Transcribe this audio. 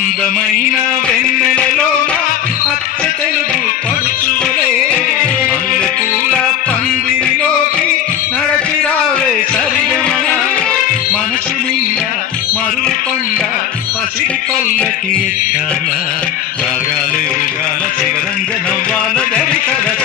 అందమైన వెన్నెలలోన అచ్చ తెలుగు పడుచువలే మల్లెపూల పందిరిలోకి నడచిరావే సరిగమన మనసు నిండ మరులు పండ పసిడి పల్లకి ఎక్కాల రాగాలే ఉగాల శివరంజ నవ్వాల దరి కదట